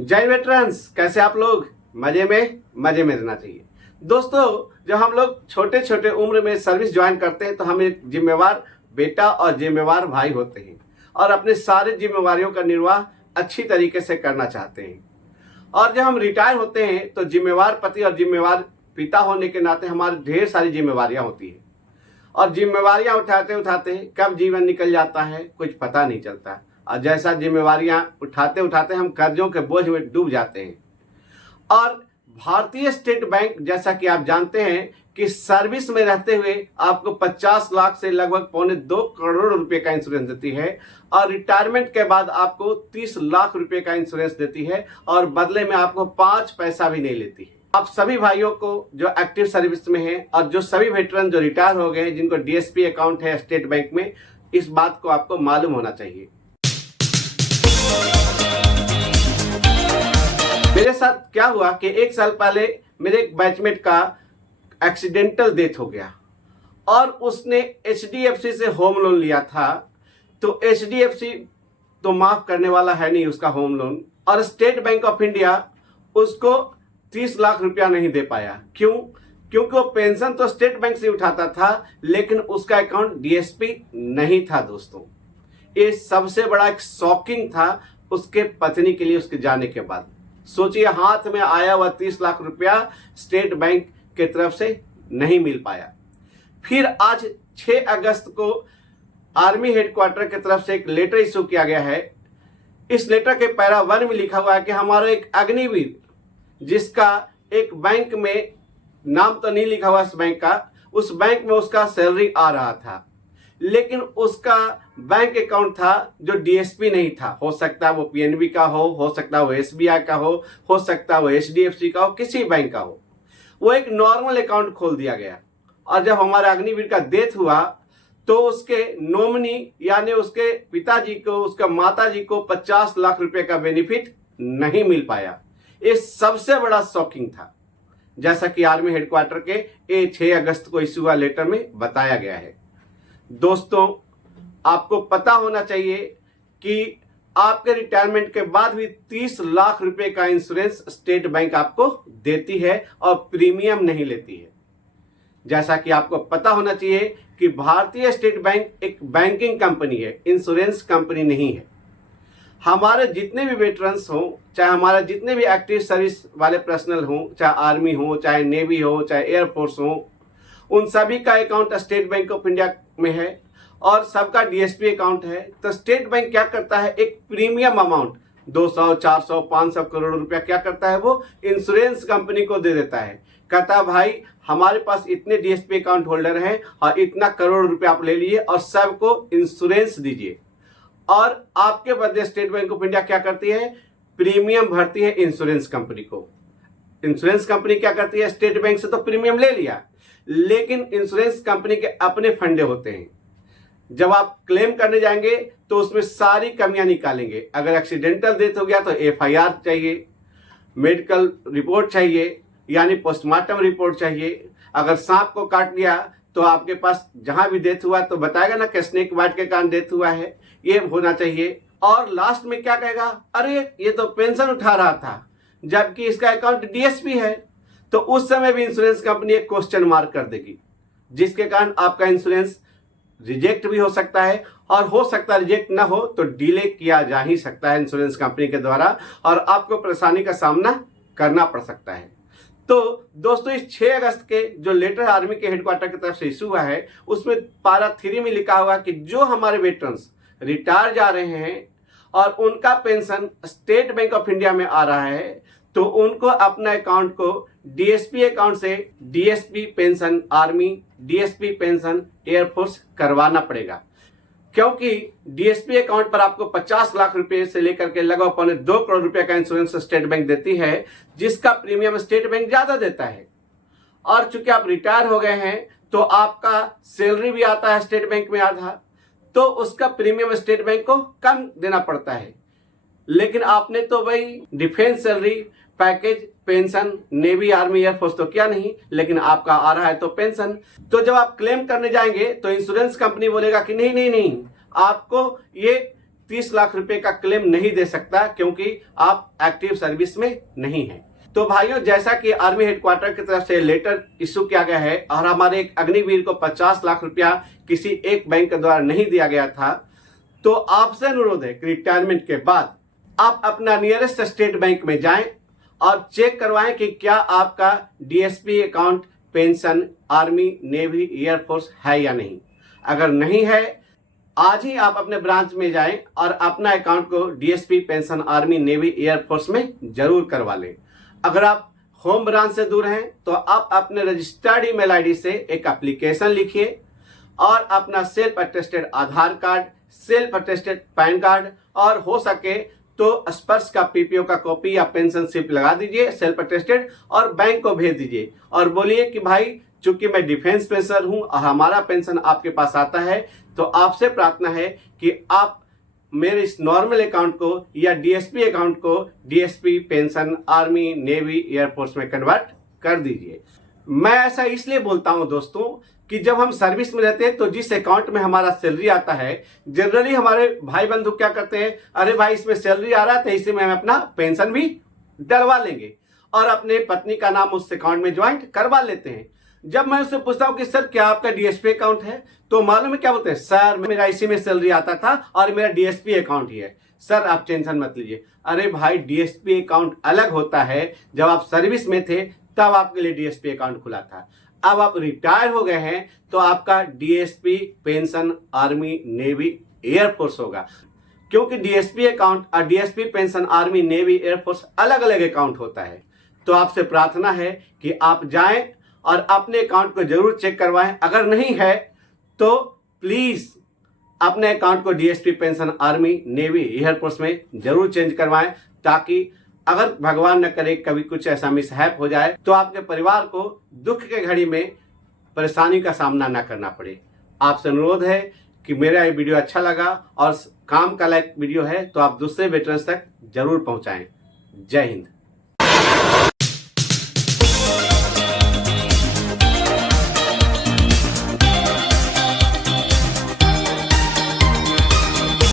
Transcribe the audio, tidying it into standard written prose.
जय वेटरन्स, कैसे आप लोग? मजे में रहना चाहिए। दोस्तों, जब हम लोग छोटे छोटे उम्र में सर्विस ज्वाइन करते हैं तो हम एक जिम्मेवार बेटा और जिम्मेवार भाई होते हैं और अपने सारे जिम्मेवारियों का निर्वाह अच्छी तरीके से करना चाहते हैं। और जब हम रिटायर होते हैं तो जिम्मेवार पति और जिम्मेवार पिता होने के नाते हमारी ढेर सारी जिम्मेवारियां होती हैं और जिम्मेवारियां उठाते उठाते कब जीवन निकल जाता है कुछ पता नहीं चलता। और जैसा जिम्मेवारियां उठाते उठाते हम कर्जों के बोझ में डूब जाते हैं। और भारतीय स्टेट बैंक, जैसा कि आप जानते हैं कि सर्विस में रहते हुए आपको 50 लाख से लगभग 2.25 करोड़ रुपए का इंश्योरेंस देती है और रिटायरमेंट के बाद आपको 30 लाख रुपए का इंश्योरेंस देती है और बदले में आपको 5 पैसा भी नहीं लेती है। आप सभी भाइयों को जो एक्टिव सर्विस में हैं और जो सभी वेटरन जो रिटायर हो गए हैं जिनको डीएसपी अकाउंट है स्टेट बैंक में, इस बात को आपको मालूम होना चाहिए। मेरे साथ क्या हुआ कि 1 साल पहले मेरे एक बैचमेट का एक्सीडेंटल डेथ हो गया और उसने एचडीएफसी से होम लोन लिया था। तो एचडीएफसी तो माफ करने वाला है नहीं उसका होम लोन, और स्टेट बैंक ऑफ इंडिया उसको 30 लाख रुपया नहीं दे पाया। क्यों? क्योंकि वो पेंशन तो स्टेट बैंक से उठाता था लेकिन उसका अकाउंट डीएसपी नहीं था। दोस्तों, ये सबसे बड़ा एक शॉकिंग था उसके पत्नी के लिए। उसके जाने के बाद सोचिए, हाथ में आया हुआ 30 लाख रुपया स्टेट बैंक की तरफ से नहीं मिल पाया। फिर आज 6 अगस्त को आर्मी हेडक्वार्टर की तरफ से एक लेटर इशू किया गया है। इस लेटर के पैरा 1 में लिखा हुआ है कि हमारा एक अग्निवीर, जिसका एक बैंक में नाम तो नहीं लिखा हुआ उस बैंक का, उस बैंक में उसका सैलरी आ रहा था लेकिन उसका बैंक अकाउंट था जो डीएसपी नहीं था। हो सकता है वो पीएनबी का हो सकता है वो एसबीआई का हो सकता है वो एचडीएफसी का हो, किसी बैंक का हो। वो एक नॉर्मल अकाउंट खोल दिया गया और जब हमारे अग्निवीर का डेथ हुआ तो उसके नॉमिनी यानी उसके पिताजी को, उसका माताजी को 50 लाख रुपए का बेनिफिट नहीं मिल पाया। ये सबसे बड़ा शॉकिंग था, जैसा कि आर्मी हेडक्वार्टर के 6 अगस्त को इशू हुआ लेटर में बताया गया है। दोस्तों, आपको पता होना चाहिए कि आपके रिटायरमेंट के बाद भी 30 लाख रुपए का इंश्योरेंस स्टेट बैंक आपको देती है और प्रीमियम नहीं लेती है। जैसा कि आपको पता होना चाहिए कि भारतीय स्टेट बैंक एक बैंकिंग कंपनी है, इंश्योरेंस कंपनी नहीं है। हमारे जितने भी वेटरन्स हों, चाहे हमारे जितने भी एक्टिव सर्विस वाले पर्सनल हों, चाहे आर्मी हो, चाहे नेवी हो, चाहे एयरफोर्स हो, उन सभी का account state bank of India में है और सबका डीएसपी अकाउंट है। तो स्टेट बैंक क्या करता है, एक प्रीमियम अमाउंट 200, 400, 500 करोड़ रुपया क्या करता है, वो इंश्योरेंस कंपनी को दे देता है। कहता है भाई हमारे पास इतने डीएसपी अकाउंट होल्डर हैं और इतना करोड़ रुपया आप ले लीजिए और सबको इंश्योरेंस दीजिए। और आपके बदले स्टेट बैंक ऑफ इंडिया क्या करती है, प्रीमियम भरती है इंश्योरेंस कंपनी को। इंश्योरेंस कंपनी क्या करती है, स्टेट बैंक से तो प्रीमियम ले लिया लेकिन इंश्योरेंस कंपनी के अपने फंडे होते हैं। जब आप क्लेम करने जाएंगे तो उसमें सारी कमियां निकालेंगे। अगर एक्सीडेंटल डेथ हो गया तो एफआईआर चाहिए, मेडिकल रिपोर्ट चाहिए यानी पोस्टमार्टम रिपोर्ट चाहिए। अगर सांप को काट लिया तो आपके पास जहां भी डेथ हुआ तो बताएगा ना कि स्नेक बाइट के कारण डेथ हुआ है, ये होना चाहिए। और लास्ट में क्या कहेगा, अरे ये तो पेंशन उठा रहा था जबकि इसका अकाउंट डीएसपी है। तो उस समय भी इंश्योरेंस कंपनी एक क्वेश्चन मार्क कर देगी, जिसके कारण आपका इंश्योरेंस रिजेक्ट भी हो सकता है और हो सकता है रिजेक्ट ना हो तो डिले किया जा ही सकता है इंश्योरेंस कंपनी के द्वारा और आपको परेशानी का सामना करना पड़ सकता है। तो दोस्तों, इस 6 अगस्त के जो लेटर आर्मी के हेडक्वार्टर की तरफ से इशू हुआ है उसमें पारा 3 में लिखा हुआ कि जो हमारे वेटरन्स रिटायर जा रहे हैं और उनका pension state bank of India में आ रहा है तो उनको अपना अकाउंट को डीएसपी अकाउंट से DSP pension army, DSP pension air force करवाना पड़ेगा। क्योंकि डीएसपी अकाउंट पर आपको 50 लाख रुपए से लेकर के लगभग 2 करोड़ रुपए का इंश्योरेंस स्टेट बैंक देती है, जिसका प्रीमियम स्टेट बैंक ज्यादा देता है। और चूंकि आप रिटायर हो गए हैं तो आपका सैलरी भी आता है स्टेट बैंक में आधा, तो उसका प्रीमियम स्टेट बैंक को कम देना पड़ता है। लेकिन आपने तो भाई defence salary package, pension, navy, army, air force तो क्या नहीं, लेकिन आपका आ रहा है तो पेंशन। तो जब आप क्लेम करने जाएंगे तो इंश्योरेंस कंपनी बोलेगा कि नहीं नहीं नहीं, आपको ये 30 लाख रुपए का क्लेम नहीं दे सकता, क्योंकि आप एक्टिव सर्विस में नहीं हैं। तो भाइयों, जैसा कि आर्मी हेडक्वार्टर की तरफ से लेटर इशू किया गया है और हमारे एक अग्निवीर को 50 लाख रुपया किसी एक बैंक के द्वारा नहीं दिया गया था, तो आपसे अनुरोध है कि रिटायरमेंट के बाद आप अपना नियरेस्ट स्टेट बैंक में जाएं और चेक करवाएं कि क्या आपका DSP account pension army navy air force है या नहीं। अगर नहीं है, आज ही आप अपने ब्रांच में जाएं और अपना अकाउंट को DSP pension army navy air force में जरूर करवा लें। अगर आप होम ब्रांच से दूर हैं तो आप अपने रजिस्टर्ड ईमेल आईडी से एक एप्लीकेशन लिखिए और अपना self attested Aadhaar card, self attested PAN card और हो सके तो स्पर्श का पीपीओ का कॉपी या पेंशन स्लिप लगा दीजिए सेल्फ अटेस्टेड और बैंक को भेज दीजिए और बोलिए कि भाई, चूंकि मैं डिफेंस पेंशनर हूं और हमारा पेंशन आपके पास आता है, तो आपसे प्रार्थना है कि आप मेरे इस नॉर्मल अकाउंट को या डीएसपी अकाउंट को DSP pension army navy air force में कन्वर्ट कर दीजिए। मैं ऐसा इसलिए बोलता हूं दोस्तों कि जब हम सर्विस में रहते हैं तो जिस अकाउंट में हमारा सैलरी आता है, जनरली हमारे भाई बंधु क्या करते हैं, अरे भाई इसमें सैलरी आ रहा है तो इसी में हम अपना पेंशन भी डलवा लेंगे और अपने पत्नी का नाम उस अकाउंट में ज्वाइंट करवा लेते हैं। जब मैं उससे पूछता हूं कि सर क्या आपका डीएसपी अकाउंट है, तो मालूम है क्या बोलते हैं, सर मेरा इसी में सैलरी आता था और मेरा डीएसपी अकाउंट ही है, सर आप टेंशन मत लीजिए। अरे भाई, डीएसपी अकाउंट अलग होता है, जब आप सर्विस में थे तब आपके लिए डीएसपी अकाउंट खुला था। अब आप रिटायर हो गए हैं तो आपका DSP pension army navy air force होगा, क्योंकि डीएसपी अकाउंट और DSP pension army navy air force अलग अलग अकाउंट होता है। तो आपसे प्रार्थना है कि आप जाएं और अपने अकाउंट को जरूर चेक करवाएं। अगर नहीं है तो प्लीज अपने अकाउंट को DSP pension army navy air force में जरूर चेंज करवाएं, ताकि अगर भगवान न करे कभी कुछ ऐसा मिसहैप हो जाए तो आपके परिवार को दुख के घड़ी में परेशानी का सामना न करना पड़े। आपसे अनुरोध है कि मेरा ये वीडियो अच्छा लगा और काम का लायक वीडियो है तो आप दूसरे वेटरन्स तक जरूर पहुंचाएं। जय हिंद।